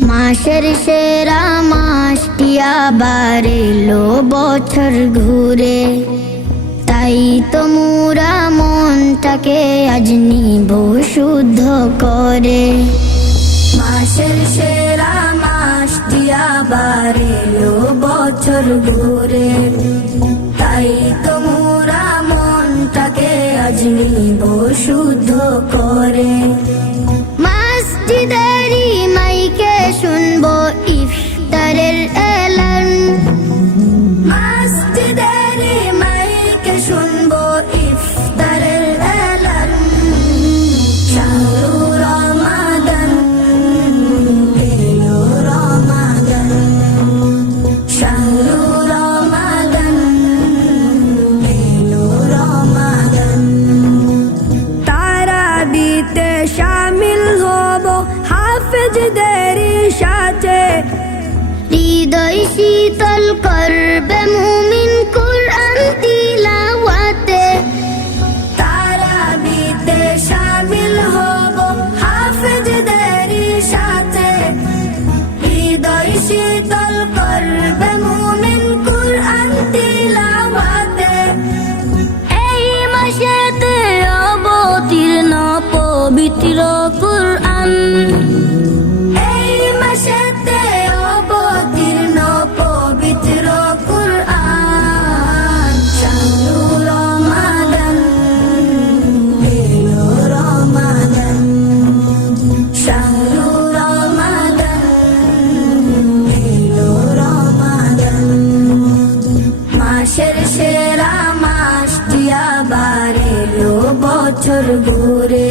মাসের সেরা মাসটি আবার এলো বছর ঘুরে, তাই তো মোরা মনটাকে আজ নিব শুদ্ধ করে। মাসের সেরা মাসটি আবার এলো বছর ঘুরে, তাই তো মোরা মনটাকে আজ নিব শুদ্ধ করে। মসজিদেরই মাইকে শুনবো ইফতারের এলান, মসজিদেরই মাইকে শুনবো ইফতারের এলান। শাহরু রমাদান এলো রমাদান, শাহরু রমাদান এলো রমাদান। তারাবিতে শামিল হব হাফেজদেরই সাথে, হৃদয় শীতল করবে মুমিন কুরআন তিলাওয়াতে। তারাবিতে শামিল হব হাফেজদেরই সাথে, হৃদয় শীতল করবে মুমিন কুরআন তিলাওয়াতে। এই মাসেতে অবতীর্ণ পবিত্র কুরআন, এই মাসেতে অবতীর্ণ পবিত্র কুরআন। শাহরু রমাদান এলো রমাদান, শাহরু রমাদান এলো রমাদান। মাসের সেরা মাসটি আবার এলো বছর ঘুরে,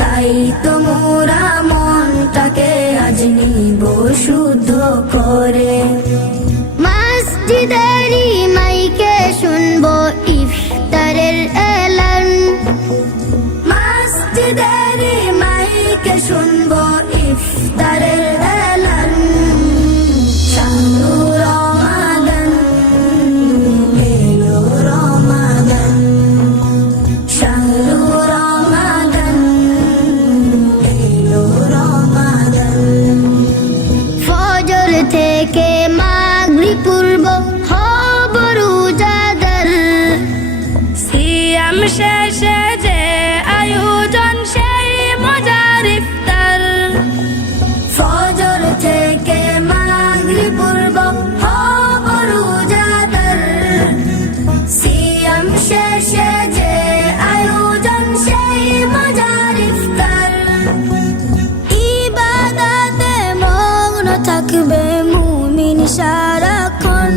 তাই তো মোরা মনটাকে আজ নিব শুদ্ধ করে। মসজিদেরই মাইকে শুনবো ইফতারের এলান, মসজিদেরই মাইকে শুনবো ইফতারের এলান। শাহরু রমাদান এলো রমাদান, শাহরু রমাদান এলো রমাদান। ফজর থেকে মাগরিব পূর্ব হব রোজাদার, সিয়াম শেষে যে আয়োজন সেই মজার ইফতার। ফজর থেকে মাগরিব পূর্ব হব রোজাদার, সিয়াম শেষে যে আয়োজন সেই মজার ইফতার। ইবাদতে মগ্ন থাকবে মুমিন সারাক্ষণ,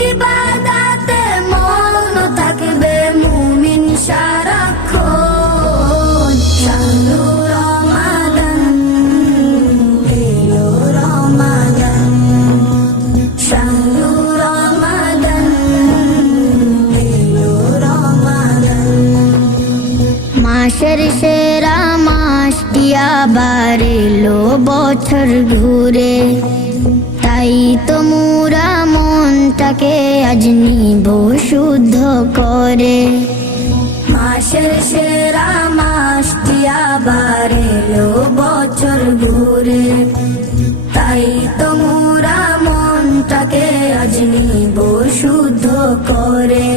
ইবাদতে মগ্ন থাকবে মুমিন সারাক্ষণ। শাহরু রমাদান এলো রমাদান, শাহরু রমাদান এলো রমাদান। মাসের সেরা মাসটি আবার এলো বছর ঘুরে, তাই তো মোরা মনটাকে আজ নিব শুদ্ধ করে। মাসের সেরা মাসটি আবার এলো বছর ঘুরে, তাই তো মোরা মনটাকে আজ নিব শুদ্ধ করে।